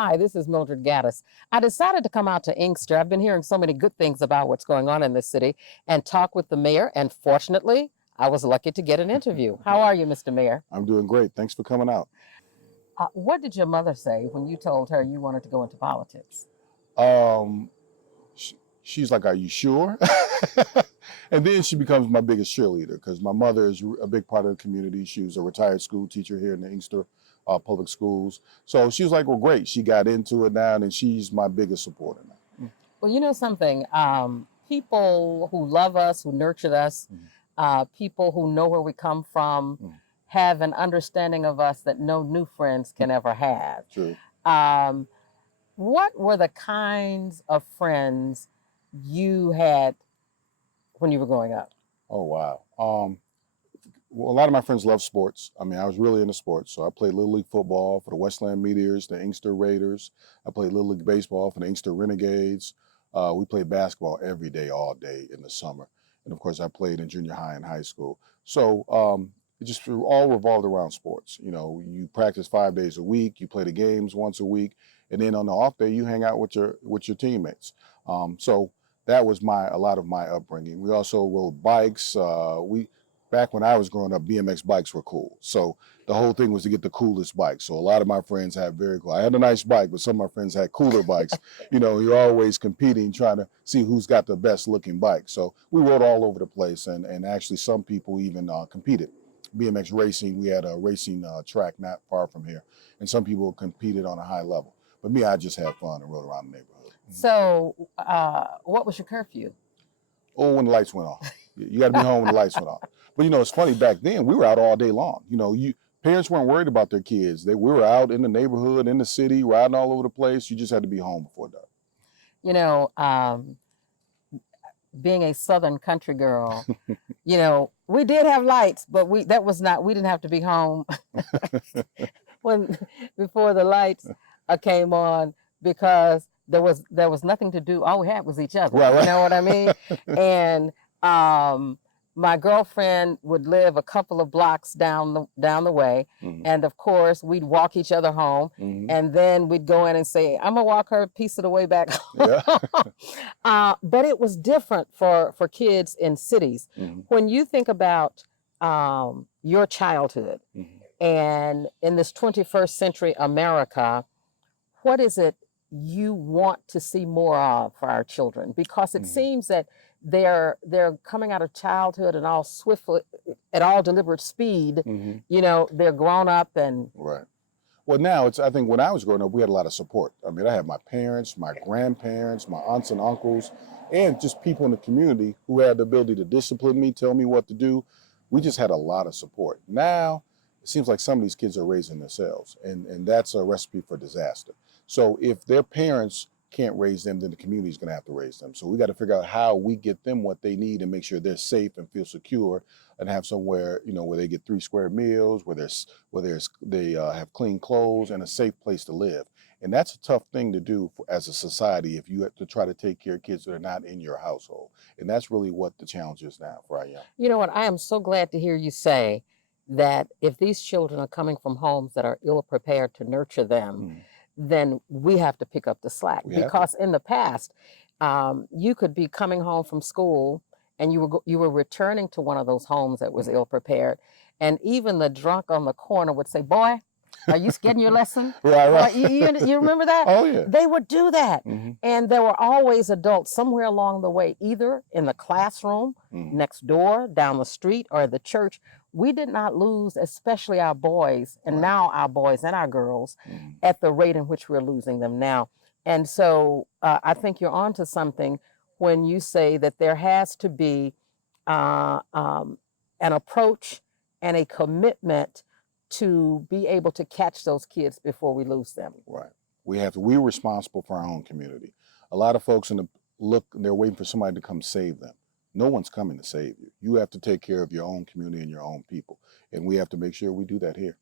Hi, this is Mildred Gaddis. I decided to come out to Inkster. I've been hearing so many good things about what's going on in this city and talk with the mayor. And fortunately, I was lucky to get an interview. How are you, Mr. Mayor? I'm doing great. Thanks for coming out. What did your mother say when you told her you wanted to go into politics? Um, she's like, "Are you sure?" And then she becomes my biggest cheerleader because my mother is a big part of the community. She was a retired school teacher here in the Inkster public schools. So she was like, "Well, great." She got into it now, and she's my biggest supporter now. Well, you know something? People who love us, who nurtured us, people who know where we come from, have an understanding of us that no new friends can ever have. True. Um, what were the kinds of friends you had when you were growing up? Oh, wow. Well, a lot of my friends love sports. I mean, I was really into sports. So I played Little League football for the Westland Meteors, the Inkster Raiders. I played Little League baseball for the Inkster Renegades. We played basketball every day, all day in the summer. And of course, I played in junior high and high school. So it just all revolved around sports. You know, you practice 5 days a week, you play the games once a week, and then on the off day, you hang out with your teammates. So that was a lot of my upbringing. We also rode bikes. Back when I was growing up, BMX bikes were cool. So the whole thing was to get the coolest bike. So a lot of my friends had very cool. I had a nice bike, but some of my friends had cooler bikes. You know, you're always competing, trying to see who's got the best looking bike. So we rode all over the place, and actually some people even competed. BMX racing, we had a racing track not far from here, and some people competed on a high level. But me, I just had fun and rode around the neighborhood. So, what was your curfew? Oh, when the lights went off. You got to be home when the lights went off. But you know, it's funny, back then we were out all day long. You know, parents weren't worried about their kids. We were out in the neighborhood, in the city, riding all over the place. You just had to be home before dark. You know, being a Southern country girl, you know, we did have lights, but we didn't have to be home before the lights came on, because there was nothing to do. All we had was each other. Right. You know what I mean? And my girlfriend would live a couple of blocks down the way, and of course we'd walk each other home, and then we'd go in and say, "I'm gonna walk her a piece of the way back home." Yeah. But it was different for kids in cities. When you think about your childhood and in this 21st century America, what is it you want to see more of for our children? Because it seems that they're coming out of childhood and all swiftly, at all deliberate speed. You know, they're grown up and right. Well, now I think when I was growing up, we had a lot of support. I mean, I had my parents, my grandparents, my aunts and uncles, and just people in the community who had the ability to discipline me, tell me what to do. We just had a lot of support. Now it seems like some of these kids are raising themselves, and that's a recipe for disaster. So if their parents can't raise them, then the community is going to have to raise them. So we got to figure out how we get them what they need and make sure they're safe and feel secure and have somewhere, you know, where they get 3 square meals, where they have clean clothes and a safe place to live. And that's a tough thing to do as a society if you have to try to take care of kids that are not in your household. And that's really what the challenge is now for our young. You know what? I am so glad to hear you say that if these children are coming from homes that are ill prepared to nurture them, then we have to pick up the slack. Because in the past, you could be coming home from school and you were returning to one of those homes that was ill prepared, and even the drunk on the corner would say, "Boy, are you getting your lesson?" Right. You remember that? Oh, yeah. They would do that. And there were always adults somewhere along the way, either in the classroom, next door, down the street, or the church. We did not lose, especially our boys, and now our boys and our girls, at the rate in which we're losing them now. And so I think you're onto something when you say that there has to be an approach and a commitment to be able to catch those kids before we lose them. Right. We're responsible for our own community. A lot of folks they're waiting for somebody to come save them. No one's coming to save you. You have to take care of your own community and your own people. And we have to make sure we do that here.